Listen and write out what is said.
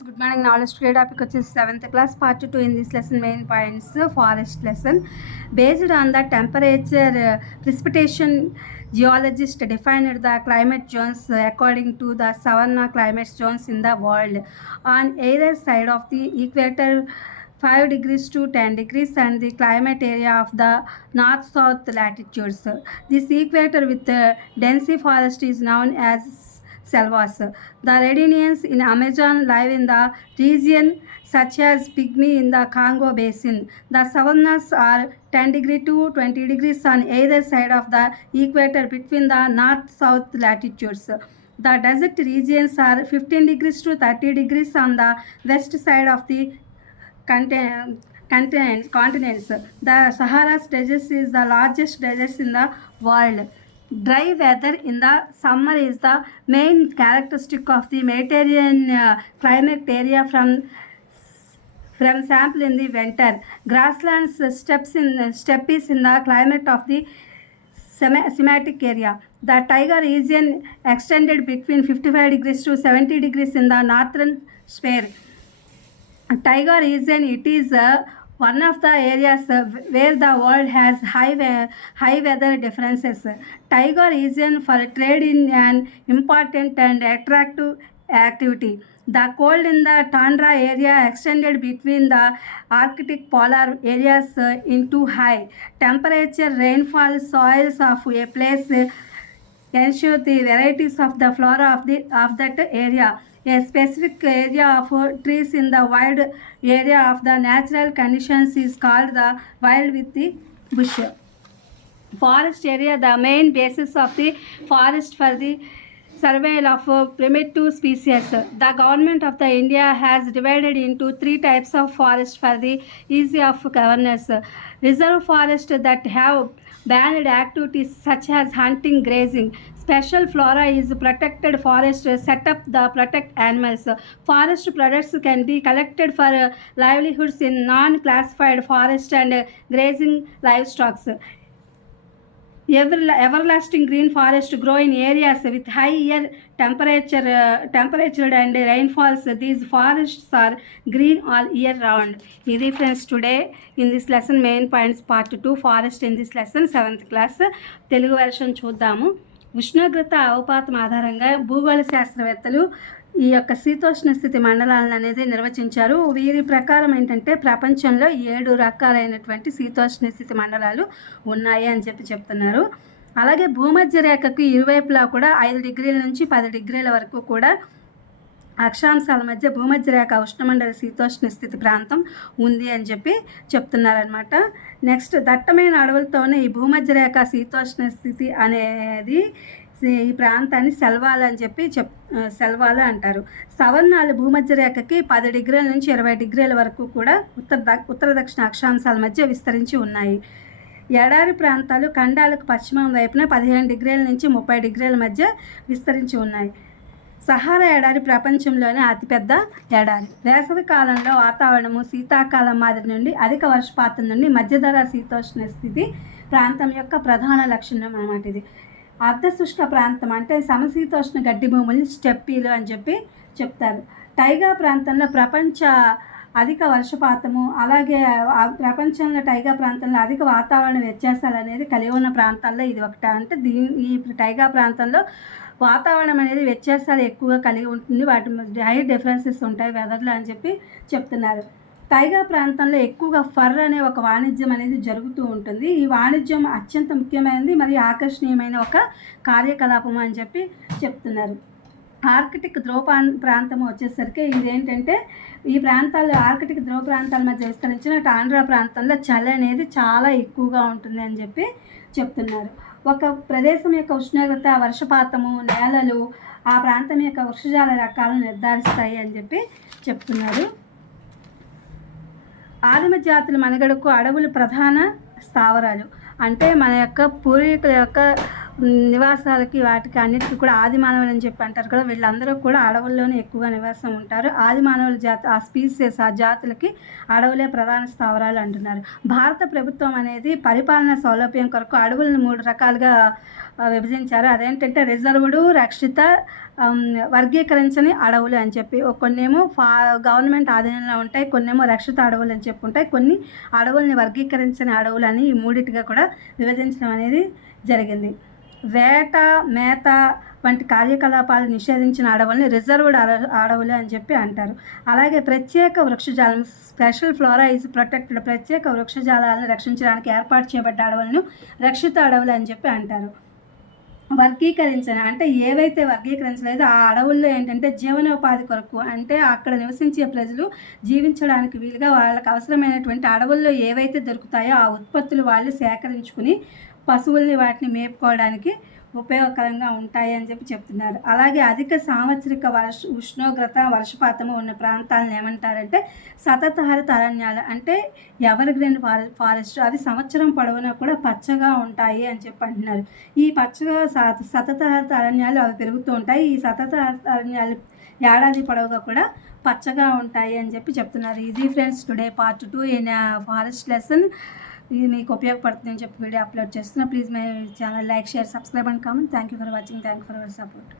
Good morning. Knowledge today topic which is 7th class part 2 in this lesson. Main points forest lesson based on the temperature precipitation. Geologists defined the climate zones according to the savanna climate zones in the world on either side of the equator, 5 degrees to 10 degrees, and the climate area of the north-south latitudes. This equator with dense forest is known as selvas. The rhodanians in Amazon live in the region, such as pygmy in the Congo basin. The savannas are 10 degrees to 20 degrees on either side of the equator between the north-south latitudes. The desert regions are 15 degrees to 30 degrees on the west side of the continents. The Sahara Desert is the largest desert in the world. Dry weather in the summer is the main characteristic of the Mediterranean climate area from sample in the winter. Grasslands steppes in the climate of the Semitic area. The taiga region extended between 55 degrees to 70 degrees in the northern sphere. Taiga region, it is one of the areas where the world has high weather differences. Taiga region for trade in an important and attractive activity. The cold in the tundra area extended between the Arctic polar areas into high temperature rainfall soils of a place ensure the varieties of the flora of that area. A specific area of trees in the wide area of the natural conditions is called the wild with the bush. Forest area, the main basis of the forest for the survival of primitive species. The government of the India has divided into 3 types of forest for the ease of governance. Reserve forest that have banned activities such as hunting, grazing. Special flora is protected forest set up the protect animals. Forest products can be collected for livelihoods in non-classified forest and grazing livestock. Everlasting green forest grow in areas with higher temperature and rainfalls. These forests are green all year round. This is friends today in this lesson main points part 2 forest in this lesson 7th class Telugu version చూద్దాము. ఉష్ణోగ్రత అవపాతం ఆధారంగా భూగోళ శాస్త్రవేత్తలు ఈ యొక్క శీతోష్ణ స్థితి మండలాలను అనేది నిర్వచించారు. వీరి ప్రకారం ఏంటంటే ప్రపంచంలో 7 రకాలైనటువంటి శీతోష్ణ స్థితి మండలాలు ఉన్నాయి అని చెప్తున్నారు. అలాగే భూమధ్య రేఖకు ఇరువైపులా కూడా 5 డిగ్రీల నుంచి 10 డిగ్రీల వరకు కూడా అక్షాంశాల మధ్య భూమధ్య రేఖ ఉష్ణమండల శీతోష్ణ స్థితి ప్రాంతం ఉంది అని చెప్తున్నారనమాట. నెక్స్ట్ దట్టమైన అడవులతోనే ఈ భూమధ్య రేఖ శీతోష్ణ స్థితి అనేది ఈ ప్రాంతాన్ని సెల్వాలు అని సెల్వాలు అంటారు. సవర్ణాలు భూమధ్య రేఖకి 10 డిగ్రీల నుంచి 20 డిగ్రీల వరకు కూడా ఉత్తర దక్షిణ అక్షాంశాల మధ్య విస్తరించి ఉన్నాయి. ఎడారి ప్రాంతాలు ఖండాలకు పశ్చిమం వైపున 15 డిగ్రీల నుంచి 30 డిగ్రీల మధ్య విస్తరించి ఉన్నాయి. సహారా ఎడారి ప్రపంచంలోనే అతిపెద్ద ఎడారి. వేసవి కాలంలో వాతావరణము శీతాకాలం మాదిరి నుండి అధిక వర్షపాతం నుండి మధ్యధరా శీతోష్ణ స్థితి ప్రాంతం యొక్క ప్రధాన లక్షణం అన్నమాట. ఇది అర్ధశుష్క ప్రాంతం అంటే సమశీతోష్ణ గడ్డి భూములు స్టెప్పీలు అని చెప్తారు. టైగా ప్రాంతంలో ప్రపంచ అధిక వర్షపాతము అలాగే ప్రపంచంలో టైగా ప్రాంతంలో అధిక వాతావరణ వ్యత్యాసాలు అనేది కలిగి ఉన్న ప్రాంతాల్లో ఇది ఒకటి. అంటే ఈ టైగా ప్రాంతంలో వాతావరణం అనేది వ్యత్యాసాలు ఎక్కువగా కలిగి ఉంటుంది. వాటి మధ్య హై డిఫరెన్సెస్ ఉంటాయి వెదర్లో అని చెప్తున్నారు. టైగా ప్రాంతంలో ఎక్కువగా ఫర్ అనే ఒక వాణిజ్యం అనేది జరుగుతూ ఉంటుంది. ఈ వాణిజ్యం అత్యంత ముఖ్యమైనది మరియు ఆకర్షణీయమైన ఒక కార్యకలాపం అని చెప్తున్నారు. ఆర్కిటిక్ ధ్రువ ప్రాంతం వచ్చేసరికి ఇదేంటంటే ఈ ప్రాంతాల్లో ఆర్కిటిక్ ధ్రువ ప్రాంతాల మధ్య విస్తరించిన టాండ్రా ప్రాంతంలో చలి అనేది చాలా ఎక్కువగా ఉంటుంది అని చెప్తున్నారు. ఒక ప్రదేశం యొక్క ఉష్ణోగ్రత, వర్షపాతము, నేలలు ఆ ప్రాంతం యొక్క వృక్షజాల రకాలను నిర్ధారిస్తాయి అని చెప్తున్నారు. ఆదిమ జాతుల మనుగడకు అడవులు ప్రధాన స్థావరాలు. అంటే మన యొక్క పూర్వీకుల యొక్క నివాసాలకి వాటికి అన్నిటికీ కూడా ఆది మానవులు అని చెప్పి అంటారు కదా, వీళ్ళందరూ కూడా అడవుల్లోనే ఎక్కువగా నివాసం ఉంటారు. ఆది మానవుల జాతి ఆ స్పీసెస్ ఆ జాతులకి అడవులే ప్రధాన స్థావరాలు అంటున్నారు. భారత ప్రభుత్వం అనేది పరిపాలన సౌలభ్యం కొరకు అడవులను 3 రకాలుగా విభజించారు. అదేంటంటే రిజర్వ్డ్, రక్షిత, వర్గీకరించని అడవులు అని చెప్పి. కొన్నేమో గవర్నమెంట్ ఆధీనంలో ఉంటాయి, కొన్నేమో రక్షిత అడవులు అని చెప్పి ఉంటాయి, కొన్ని అడవుల్ని వర్గీకరించని అడవులు అని ఈ మూడింటిగా కూడా విభజించడం అనేది జరిగింది. వేట, మేత వంటి కార్యకలాపాలు నిషేధించిన అడవుల్ని రిజర్వ్డ్ అడవులు అని చెప్పి అంటారు. అలాగే ప్రత్యేక వృక్షజాలం, స్పెషల్ ఫ్లోరా ఈజ్ ప్రొటెక్టెడ్, ప్రత్యేక వృక్షజాలాలను రక్షించడానికి ఏర్పాటు చేయబడ్డ అడవులను రక్షిత అడవులు అని చెప్పి అంటారు. వర్గీకరించిన అంటే ఏవైతే వర్గీకరించలేదో ఆ అడవుల్లో ఏంటంటే జీవనోపాధి కొరకు, అంటే అక్కడ నివసించే ప్రజలు జీవించడానికి వీలుగా వాళ్ళకి అవసరమైనటువంటి అడవుల్లో ఏవైతే దొరుకుతాయో ఆ ఉత్పత్తులు వాళ్ళు సేకరించుకుని పశువుల్ని వాటిని మేపుకోవడానికి ఉపయోగకరంగా ఉంటాయి అని చెప్పి చెప్తున్నారు. అలాగే అధిక సాంవత్సరిక ఉష్ణోగ్రత, వర్షపాతము ఉన్న ప్రాంతాలను ఏమంటారంటే సతతహరిత అరణ్యాలు, అంటే ఎవర్ గ్రీన్ ఫారెస్ట్. అవి సంవత్సరం పొడవునా కూడా పచ్చగా ఉంటాయి అని చెప్పి అంటున్నారు. ఈ పచ్చగా సతతహరిత అరణ్యాలు అవి పెరుగుతూ ఉంటాయి. ఈ సతతహరిత అరణ్యాలు ఏడాది పొడవుగా కూడా పచ్చగా ఉంటాయి అని చెప్పి చెప్తున్నారు. ఇది friends today part 2 in forest lesson. ఇది మీకు ఉపయోగపడుతుందని చెప్పి వీడియో అప్లోడ్ చేస్తున్నా. Please my channel like, share, subscribe and comment. Thank you for watching. Thank you for your support.